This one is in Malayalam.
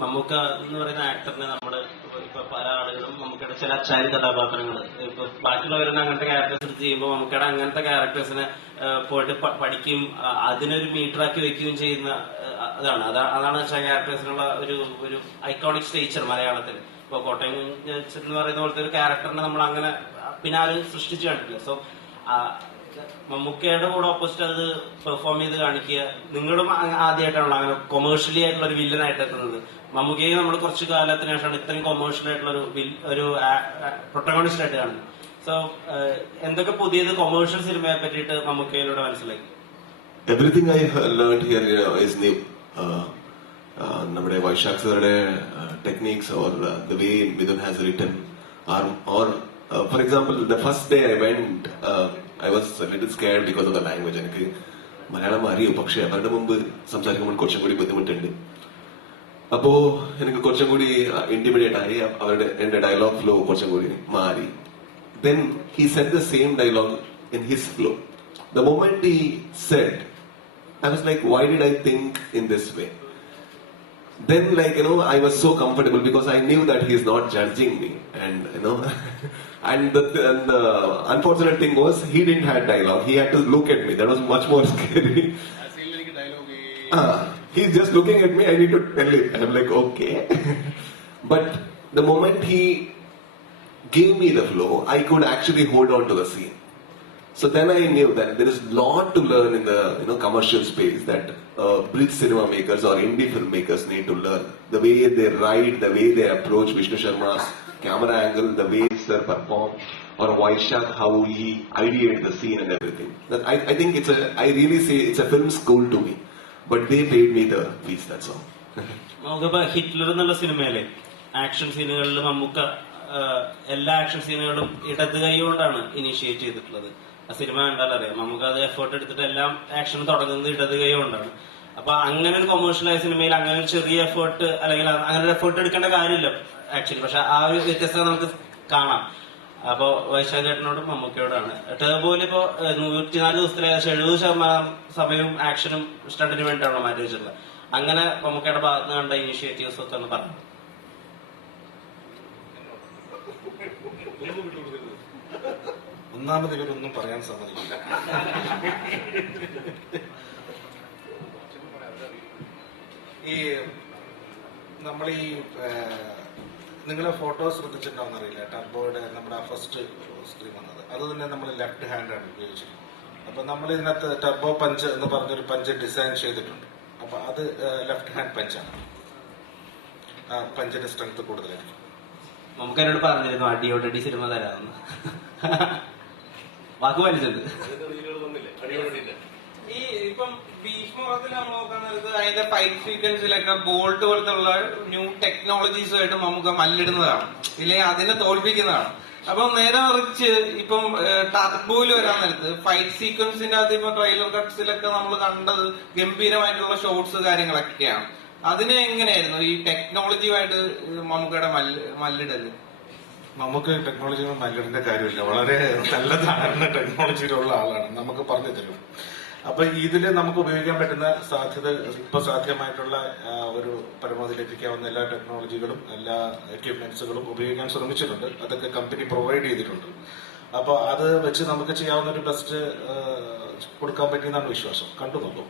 മമ്മൂക്ക എന്ന് പറയുന്ന ആക്ടറിനെ നമ്മള് ഇപ്പൊ പല ആളുകളും മമ്മൂക്കയുടെ ചില അച്ചാരി കഥാപാത്രങ്ങൾ ഇപ്പൊ ബാക്കിയുള്ളവരെന്നെ അങ്ങനത്തെ ക്യാരക്ടേഴ്സ് എടുത്ത് ചെയ്യുമ്പോൾ മമ്മൂക്കയുടെ അങ്ങനത്തെ ക്യാരക്ടേഴ്സിനെ പോയിട്ട് പഠിക്കുകയും അതിനൊരു മീറ്ററാക്കി വെക്കുകയും ചെയ്യുന്ന അതാണ് ക്യാരക്ടേഴ്സിനുള്ള ഒരു ഐക്കോണിക് സ്റ്റേച്ചർ മലയാളത്തിൽ. ഇപ്പൊ കോട്ടയം എന്ന് പറയുന്ന പോലത്തെ ഒരു ക്യാരക്ടറിനെ നമ്മൾ അങ്ങനെ പിന്നെ ആരും സൃഷ്ടിച്ചു കണ്ടിട്ടില്ല. സോ മമ്മൂക്കയുടെ കൂടെ ഓപ്പോസിറ്റ് അത് പെർഫോം ചെയ്ത് കാണിക്കുക. നിങ്ങളും ആദ്യമായിട്ടാണല്ലോ അങ്ങനെ കൊമേഴ്ഷ്യലി ആയിട്ടുള്ള ഒരു വില്ലനായിട്ട് എത്തുന്നത്. മമ്മൂക്കയെ നമ്മൾ കുറച്ചു കാലത്തിന് ശേഷമാണ് ഇത്രയും കൊമേഴ്ഷ്യൽ ആയിട്ടുള്ള ഒരു പ്രൊട്ടഗോണിസ്റ്റ് ആയിട്ട് കാണുന്നത്. സോ എന്തൊക്കെ പുതിയത് കൊമേഴ്ഷ്യൽ സിനിമയെ പറ്റിയിട്ട് മമ്മൂക്കയിലൂടെ മനസ്സിലാക്കി? Everything I learn here is new. നമ്മുടെ വൈശാഖ് സാറുടെ techniques or the way Mithun has written or for example, the first day I went, I was a little scared because of the language. എനിക്ക് മലയാളം അറിയും, പക്ഷെ അവരുടെ മുമ്പ് സംസാരിക്കുമ്പോൾ കുറച്ചും കൂടി ബുദ്ധിമുട്ടുണ്ട്. അപ്പോ എനിക്ക് കുറച്ചും കൂടി ഇന്റിമിഡേറ്റ് ആയി. എന്റെ ഡയലോഗ് ഫ്ലോ കുറച്ചും കൂടി മാറി. Then he said the same dialogue in his flow. The moment he said, I was like, why did I think in this way? Then, I was so comfortable because I knew that he is not judging me, and and the unfortunate thing was he didn't have dialogue. He had to look at me. That was much more scary. He's just looking at me. I need to tell it. I'm like, okay. But the moment he gave me the flow, I could actually hold on to the scene. So then I knew that there is a lot to learn in the commercial space that bridge cinema makers or indie filmmakers need to learn. The way they write, the way they approach Vishnu Sharma's camera angle, the way they perform, or Vaishak, how he ideated the scene and everything. That I think I really say it's a film school to me. But they paid me the fees, that's all. നമുക്കിപ്പോ ഹിറ്റ്ലർ എന്നുള്ള സിനിമയിലെ ആക്ഷൻ സീനുകളിൽ മമ്മൂക്ക എല്ലാ ആക്ഷൻ സീനുകളും ഇടത് കൈ കൊണ്ടാണ് ഇനീഷ്യേറ്റ് ചെയ്തിട്ടുള്ളത്. ആ സിനിമ കണ്ടാൽ അറിയാം. നമുക്ക് അത് എഫേർട്ട് എടുത്തിട്ട് എല്ലാം ആക്ഷൻ തുടങ്ങുന്നത് ഇടത് കൈ കൊണ്ടാണ്. അപ്പൊ അങ്ങനെ ഒരു കൊമേഴ്ഷ്യലായ സിനിമയിൽ അങ്ങനെ ഒരു ചെറിയ എഫേർട്ട് അല്ലെങ്കിൽ അങ്ങനെ ഒരു എഫേർട്ട് എടുക്കേണ്ട കാര്യമില്ല ആക്ച്വലി. പക്ഷെ ആ ഒരു വ്യത്യസ്തത നമുക്ക് കാണാം. അപ്പോ വൈശാഖ് ചേട്ടനോടും മമ്മൂക്കയോടാണ്. ടേബോയിൽ ഇപ്പോ 104 ദിവസത്തിലെ 70% സമയവും ആക്ഷനും സ്റ്റണ്ടിന് വേണ്ടിയിട്ടാണോ മാറ്റി വെച്ചിട്ടുള്ളത്? അങ്ങനെ മമ്മൂക്കയുടെ ഭാഗത്ത് കണ്ട ഇനിഷ്യേറ്റീവ്സ് ഒക്കെ ഒന്ന് പറഞ്ഞു. ഒന്നാമത് ഇവരൊന്നും പറയാൻ സമ്മതിക്കില്ല. നിങ്ങളെ ഫോട്ടോ ശ്രദ്ധിച്ചിട്ടുണ്ടാവുന്നറിയില്ല. ടർബോയുടെ നമ്മുടെ ഫസ്റ്റ് സ്ക്രീൻ വന്നത് അത് തന്നെ നമ്മൾ ലെഫ്റ്റ് ഹാൻഡാണ് ഉപയോഗിച്ചത്. അപ്പൊ നമ്മൾ ഇതിനകത്ത് ടർബോ പഞ്ച് എന്ന് പറഞ്ഞൊരു പഞ്ച് ഡിസൈൻ ചെയ്തിട്ടുണ്ട്. അപ്പൊ അത് ലെഫ്റ്റ് ഹാൻഡ് പഞ്ചാണ്. പഞ്ചിന്റെ സ്ട്രെങ്ത് കൂടുതലായിരിക്കും. നമുക്ക് എന്നോട് പറഞ്ഞിരുന്നു അടിയോടടി സിനിമ തരാമെന്ന്. വാക്ക് വലിച്ചത് ഈ ഇപ്പം ഭീഷ്മത്തിൽ നമ്മൾ നോക്കാൻ നേരത്ത് അതിന്റെ ഫൈറ്റ് സീക്വൻസിലൊക്കെ ബോൾട്ട് പോലത്തെ ഉള്ള ന്യൂ ടെക്നോളജീസുമായിട്ട് നമുക്ക് മല്ലിടുന്നതാണ്, ഇല്ലേ അതിനെ തോൽപ്പിക്കുന്നതാണ്. അപ്പം നേരെ മറിച്ച് ഇപ്പം ടർബോയിൽ വരാൻ നേരത്ത് ഫൈറ്റ് സീക്വൻസിന്റെ അത് ഇപ്പൊ ട്രെയിലർ കട്ട്സിലൊക്കെ നമ്മൾ കണ്ടത് ഗംഭീരമായിട്ടുള്ള ഷോട്ട്സ് കാര്യങ്ങളൊക്കെയാണ്. അതിനെ എങ്ങനെയായിരുന്നു ഈ ടെക്നോളജിയുമായിട്ട് മമ്മൂക്കയുടെ മല്ലിടല്? നമുക്ക് ടെക്നോളജി മല്ലിടേണ്ട കാര്യമില്ല. വളരെ നല്ല ധാരണ ടെക്നോളജിയിലുള്ള ആളാണ്, നമുക്ക് പറഞ്ഞു തരും. അപ്പൊ ഇതില് നമുക്ക് ഉപയോഗിക്കാൻ പറ്റുന്ന ഇപ്പൊ സാധ്യമായിട്ടുള്ള ഒരു പരമാവധി ലഭിക്കാവുന്ന എല്ലാ ടെക്നോളജികളും എല്ലാ എക്യുപ്മെന്റ്സുകളും ഉപയോഗിക്കാൻ ശ്രമിച്ചിട്ടുണ്ട്. അതൊക്കെ കമ്പനി പ്രൊവൈഡ് ചെയ്തിട്ടുണ്ട്. അപ്പൊ അത് വെച്ച് നമുക്ക് ചെയ്യാവുന്ന ഒരു ബെസ്റ്റ് കൊടുക്കാൻ പറ്റിയെന്നാണ് വിശ്വാസം. കണ്ടു നോക്കും.